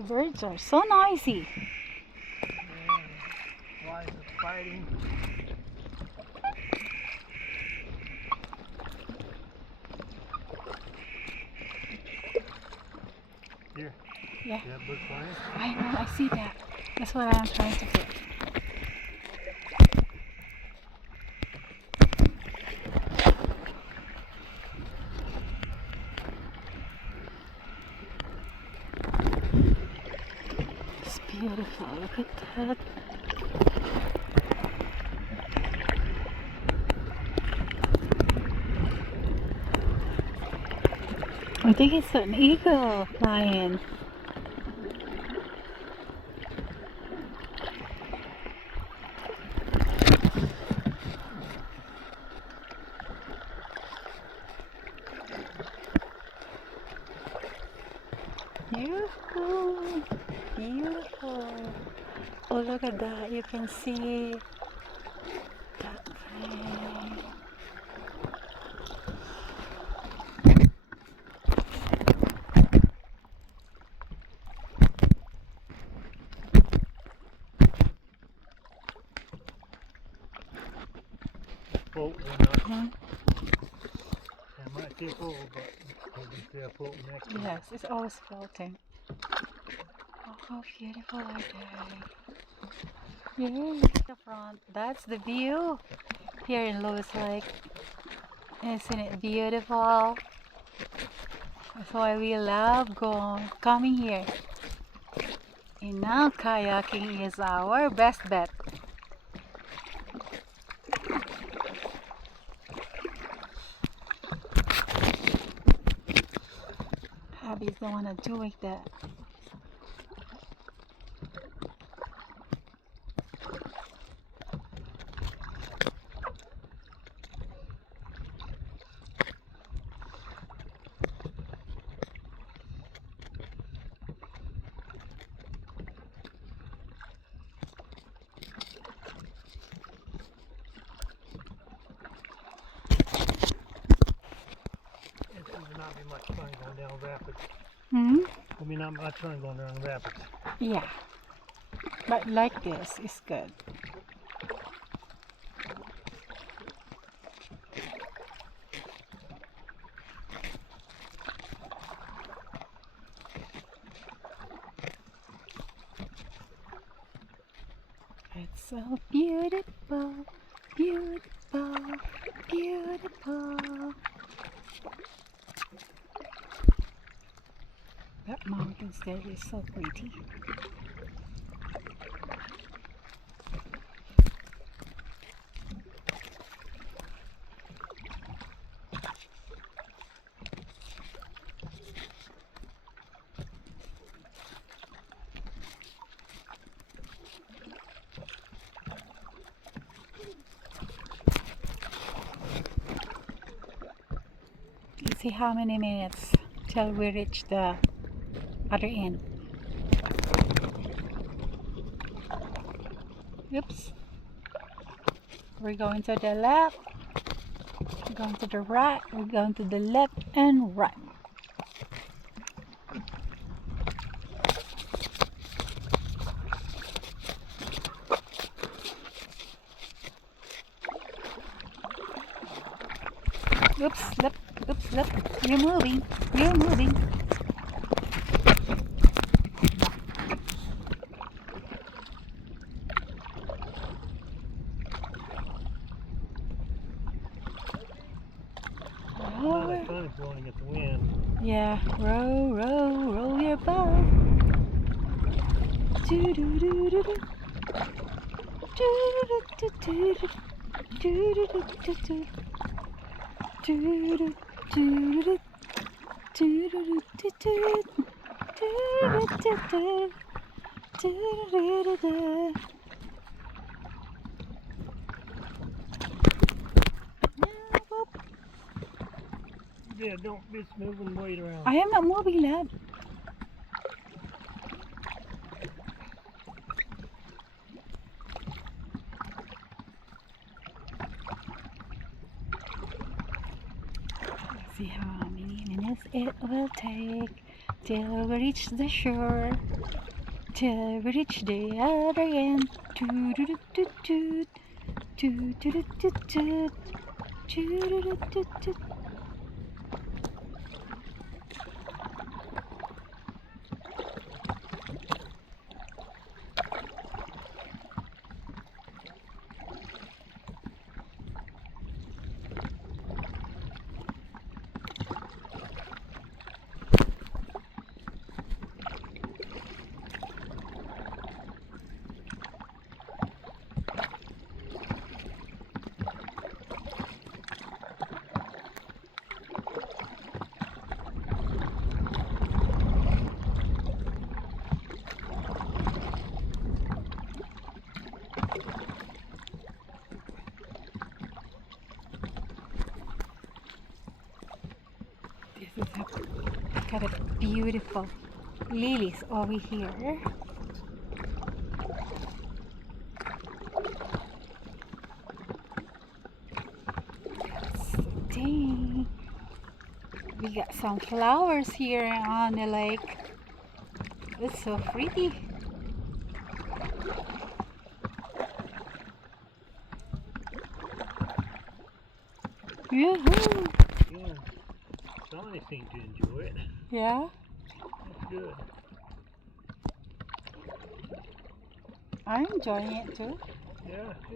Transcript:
The birds are so noisy. Flies are fighting. Here. Yeah. Yeah, bird flying. I know, I see that. That's what I'm trying to get. It's beautiful. Look at that. I think it's an eagle flying. Beautiful, beautiful. Oh, look at that. You can see that plane. Boat went up. Hmm? It might tip over, but you can see a boat next to it. Yes, it's always floating. Oh, how beautiful are they? Yay! The front. That's the view here in Lewis Lake. Isn't it beautiful? That's why we love coming here. And now kayaking is our best bet. Abby's the one that's doing that. It will not be much fun going down rapids. Hmm? I mean, not much fun going down rapids. Yeah. But like this is good. It's so beautiful, beautiful, beautiful. That mountains there is so pretty. Let's see how many minutes till we reach the other end. Oops. We're going to the left, we're going to the right, we're going to the left and right. Oops, slip, oops, slip. You're moving, you're moving. Not as fun as blowing against the wind. Yeah, row, row, row your boat. Do do do do do. Do do do do do. Do do do do do. Do do do do. Do do do do do. Do do do do. Do do do do. Yeah, don't be moving weight around. I am not moving, lad. Let's see how many minutes it will take till we reach the shore, till we reach the other end. Toot toot toot toot, toot toot toot toot, toot toot toot. This is a kind of beautiful lilies over here. Dang. We got some flowers here on the lake. It's so pretty. Yoo-hoo. Yeah. Somebody seemed to enjoy it. Yeah, That's good. I'm enjoying it too. Yeah, it's